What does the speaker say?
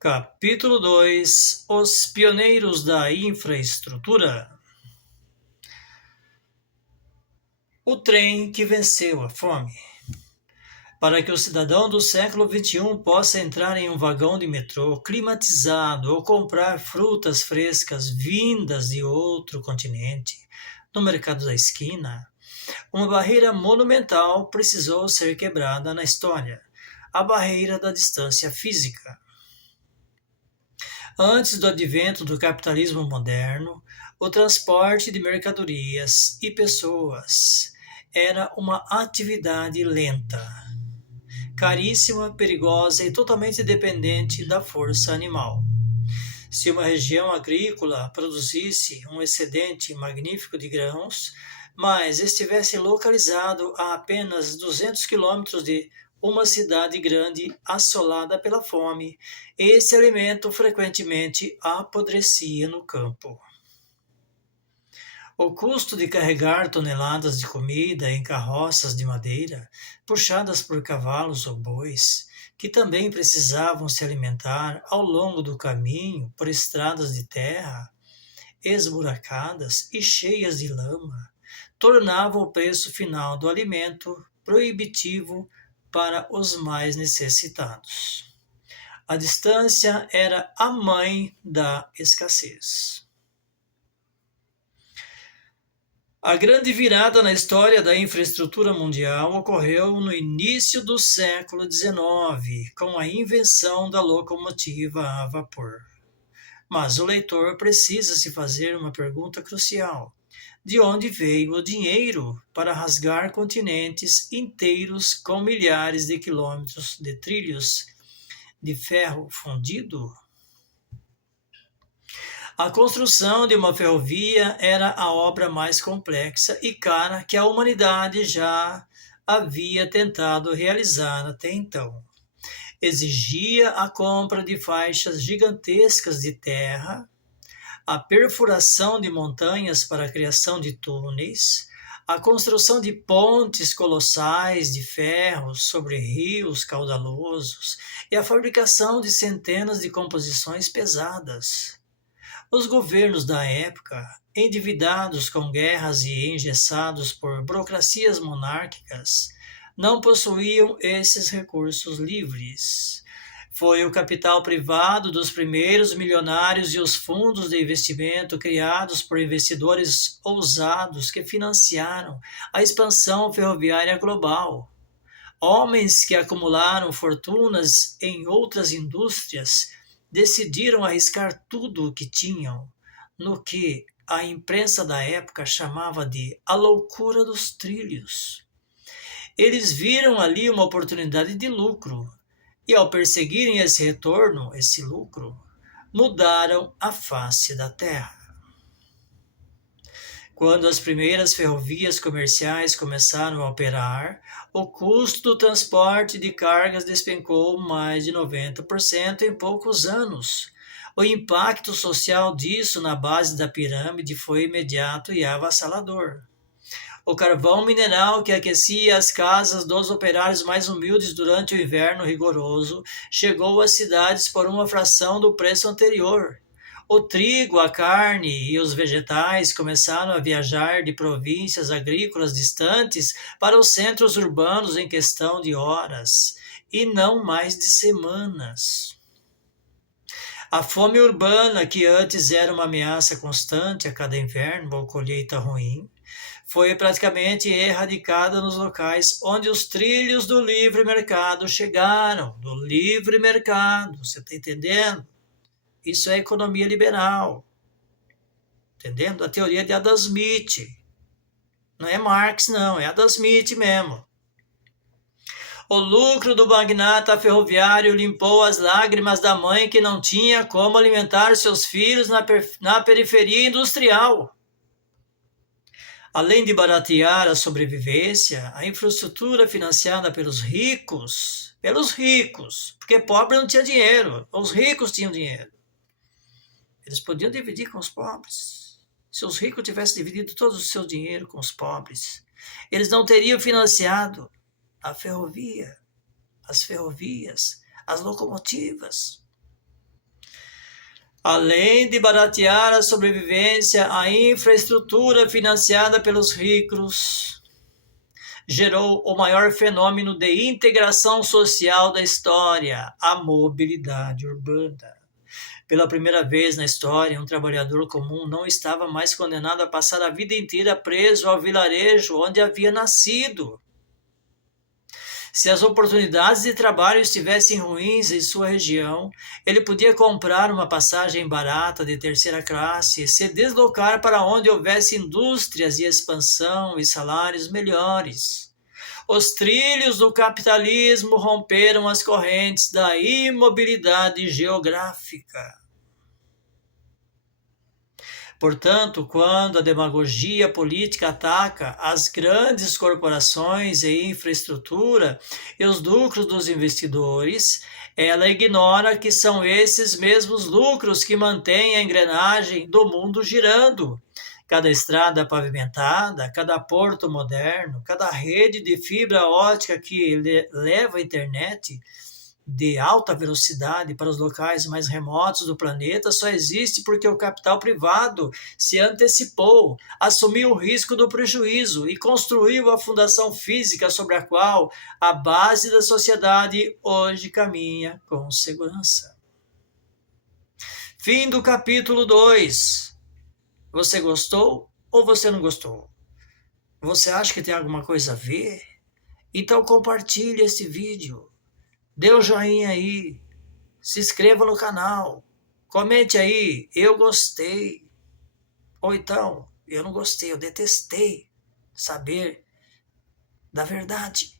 Capítulo 2: Os pioneiros da infraestrutura. O trem que venceu a fome. Para que o cidadão do século XXI possa entrar em um vagão de metrô climatizado ou comprar frutas frescas vindas de outro continente, no mercado da esquina, uma barreira monumental precisou ser quebrada na história: a barreira da distância física. Antes do advento do capitalismo moderno, o transporte de mercadorias e pessoas era uma atividade lenta, caríssima, perigosa e totalmente dependente da força animal. Se uma região agrícola produzisse um excedente magnífico de grãos, mas estivesse localizado a apenas 200 quilômetros de uma cidade grande assolada pela fome, esse alimento frequentemente apodrecia no campo. O custo de carregar toneladas de comida em carroças de madeira, puxadas por cavalos ou bois, que também precisavam se alimentar ao longo do caminho por estradas de terra, esburacadas e cheias de lama, tornava o preço final do alimento proibitivo para os mais necessitados. A distância era a mãe da escassez. A grande virada na história da infraestrutura mundial ocorreu no início do século XIX, com a invenção da locomotiva a vapor. Mas o leitor precisa se fazer uma pergunta crucial: de onde veio o dinheiro para rasgar continentes inteiros com milhares de quilômetros de trilhos de ferro fundido? A construção de uma ferrovia era a obra mais complexa e cara que a humanidade já havia tentado realizar até então. Exigia a compra de faixas gigantescas de terra, a perfuração de montanhas para a criação de túneis, a construção de pontes colossais de ferro sobre rios caudalosos e a fabricação de centenas de composições pesadas. Os governos da época, endividados com guerras e engessados por burocracias monárquicas, não possuíam esses recursos livres. Foi o capital privado dos primeiros milionários e os fundos de investimento criados por investidores ousados que financiaram a expansão ferroviária global. Homens que acumularam fortunas em outras indústrias decidiram arriscar tudo o que tinham no que a imprensa da época chamava de a loucura dos trilhos. Eles viram ali uma oportunidade de lucro e, ao perseguirem esse retorno, esse lucro, mudaram a face da terra. Quando as primeiras ferrovias comerciais começaram a operar, o custo do transporte de cargas despencou mais de 90% em poucos anos. O impacto social disso na base da pirâmide foi imediato e avassalador. O carvão mineral que aquecia as casas dos operários mais humildes durante o inverno rigoroso chegou às cidades por uma fração do preço anterior. O trigo, a carne e os vegetais começaram a viajar de províncias agrícolas distantes para os centros urbanos em questão de horas, e não mais de semanas. A fome urbana, que antes era uma ameaça constante a cada inverno ou colheita ruim, foi praticamente erradicada nos locais onde os trilhos do livre mercado chegaram. Do livre mercado, você está entendendo? Isso é economia liberal. Entendendo? A teoria de Adam Smith. Não é Marx, não, é Adam Smith mesmo. O lucro do magnata ferroviário limpou as lágrimas da mãe que não tinha como alimentar seus filhos na periferia industrial. Além de baratear a sobrevivência, a infraestrutura financiada pelos ricos, porque pobre não tinha dinheiro, os ricos tinham dinheiro. Eles podiam dividir com os pobres. Se os ricos tivessem dividido todo o seu dinheiro com os pobres, eles não teriam financiado a ferrovia, as ferrovias, as locomotivas. Além de baratear a sobrevivência, a infraestrutura financiada pelos ricos gerou o maior fenômeno de integração social da história, a mobilidade urbana. Pela primeira vez na história, um trabalhador comum não estava mais condenado a passar a vida inteira preso ao vilarejo onde havia nascido. Se as oportunidades de trabalho estivessem ruins em sua região, ele podia comprar uma passagem barata de terceira classe e se deslocar para onde houvesse indústrias e expansão e salários melhores. Os trilhos do capitalismo romperam as correntes da imobilidade geográfica. Portanto, quando a demagogia política ataca as grandes corporações e infraestrutura e os lucros dos investidores, ela ignora que são esses mesmos lucros que mantêm a engrenagem do mundo girando. Cada estrada pavimentada, cada porto moderno, cada rede de fibra ótica que leva a internet de alta velocidade para os locais mais remotos do planeta só existe porque o capital privado se antecipou, assumiu o risco do prejuízo e construiu a fundação física sobre a qual a base da sociedade hoje caminha com segurança. Fim do capítulo 2. Você gostou ou você não gostou? Você acha que tem alguma coisa a ver? Então compartilhe esse vídeo. Dê um joinha aí, se inscreva no canal, comente aí, eu gostei, ou então, eu não gostei, eu detestei saber da verdade.